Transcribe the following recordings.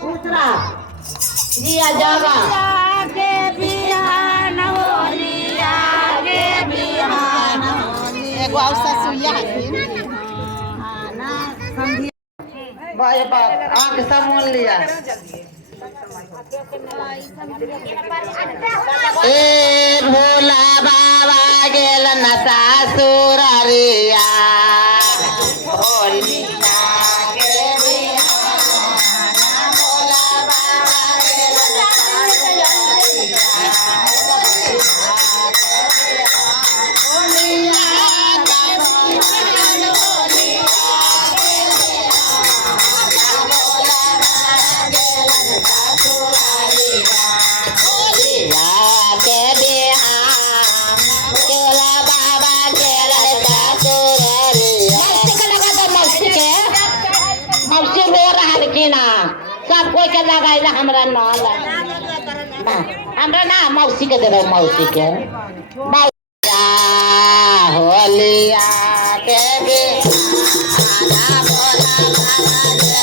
दूसरा जिया जागा के बिहान होलिया के बिहान एगो औसा सुइया हथिन भाई बाप आंख समोल लिया ए भोला बाबा गेल न सासुर रिया होलिया के बिहान भोला बाबा गेल न सासुर रिया सब कोई के लगाइला हमरा ना हमरा ना मौसी के देबे मौसी के होलिया के भी आना भोला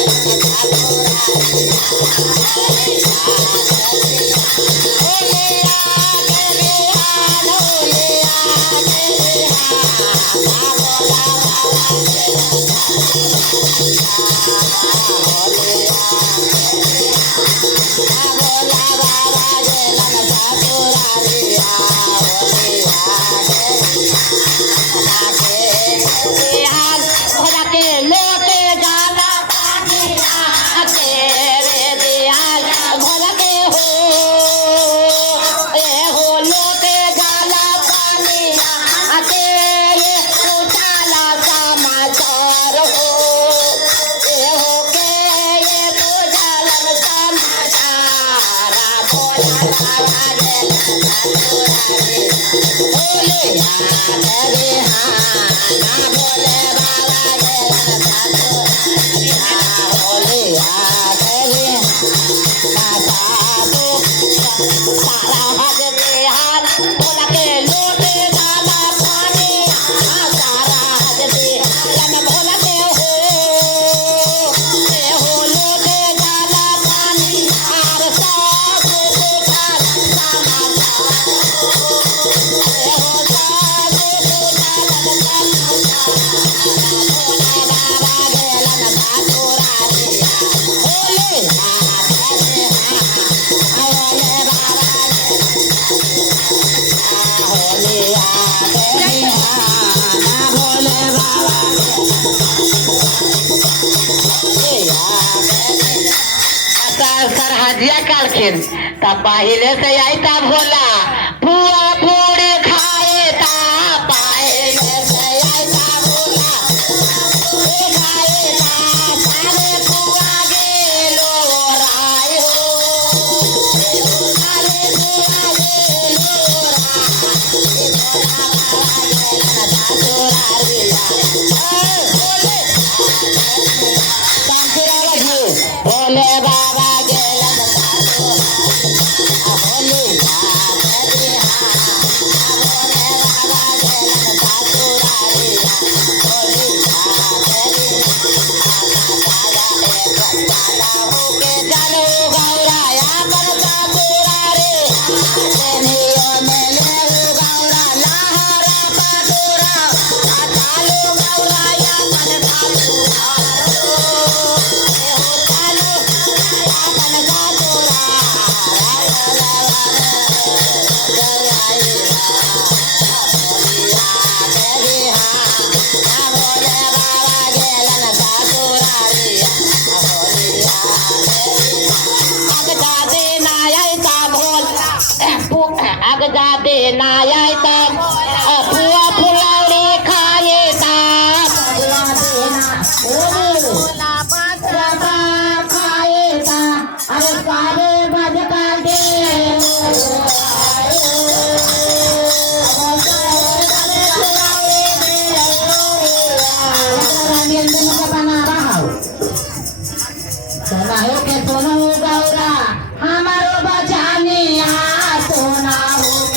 सरहदिया कालखिन तब पहले से आई तब भोला पुआ पूरी खाए ता पहले से आई तब भोला खाए ता सारे पुआ गेलो राय हो सारे पुआ गेलो भोले बाबा जाते ना आए तब पुआ फुलौरी खाए खाए अरे सारे भजका दे बना रहा सोना हो के सोना गौरा हमारो बचाने सोना हो